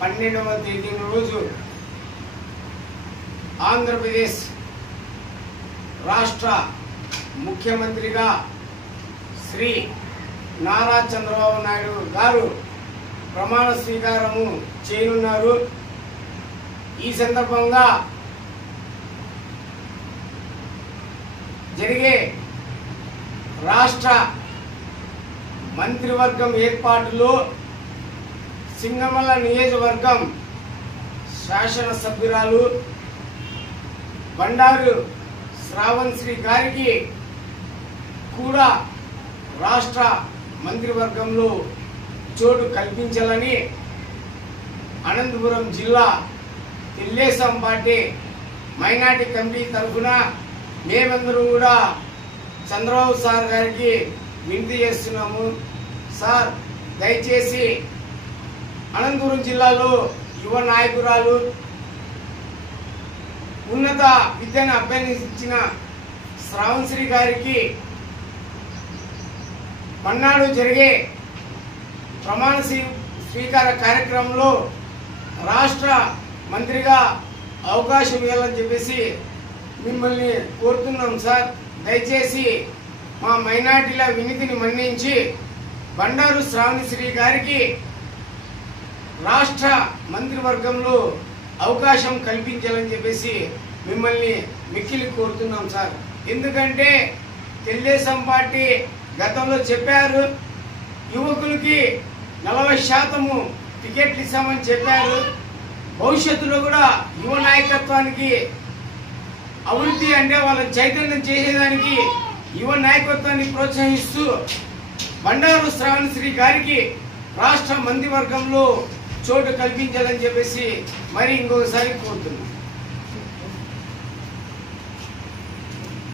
12వ తేదీ రోజు ఆంధ్రప్రదేశ్ రాష్ట్ర ముఖ్యమంత్రిగా శ్రీ నారా చంద్రబాబు నాయుడు గారు ప్రమాణ స్వీకారము చేయనున్నారు। ఈ సందర్భంగా జరిగే రాష్ట్ర మంత్రివర్గం ఏర్పాటులో సింగమల్ల నియోజకవర్గం శాసనసభ్యురాలు బండారు శ్రావణ్శ్రీ గారికి కూడా రాష్ట్ర మంత్రివర్గంలో చోటు కల్పించాలని అనంతపురం జిల్లా తెలుగుదేశం పార్టీ మైనార్టీ కమిటీ తరఫున మేమందరం కూడా చంద్రబాబు సార్ గారికి వినతి చేస్తున్నాము। సార్ దయచేసి అనంతపురం జిల్లాలో యువ నాయకురాలు ఉన్నత విద్యను అభ్యసించిన శ్రావణ్శ్రీ గారికి మన్నాడు జరిగే ప్రమాణ స్వీకార కార్యక్రమంలో రాష్ట్ర మంత్రిగా అవకాశం ఇవ్వాలని చెప్పేసి మిమ్మల్ని కోరుతున్నాం సార్। దయచేసి మా మైనార్టీల వినతిని మన్నించి బండారు శ్రావణ్శ్రీ గారికి రాష్ట్ర మంత్రివర్గంలో అవకాశం కల్పించాలని చెప్పేసి మిమ్మల్ని మిక్కిలి కోరుతున్నాం సార్। ఎందుకంటే తెలుగుదేశం పార్టీ గతంలో చెప్పారు, యువకులకి 40% టికెట్లు ఇస్తామని చెప్పారు। భవిష్యత్తులో కూడా యువ నాయకత్వానికి అభివృద్ధి అంటే వాళ్ళని చైతన్యం చేసేదానికి యువ నాయకత్వాన్ని ప్రోత్సహిస్తూ బండారు శ్రావణ్శ్రీ గారికి రాష్ట్ర మంత్రివర్గంలో చోటు కల్పించాలని చెప్పేసి మరి ఇంకొకసారి కోరుతున్నాను।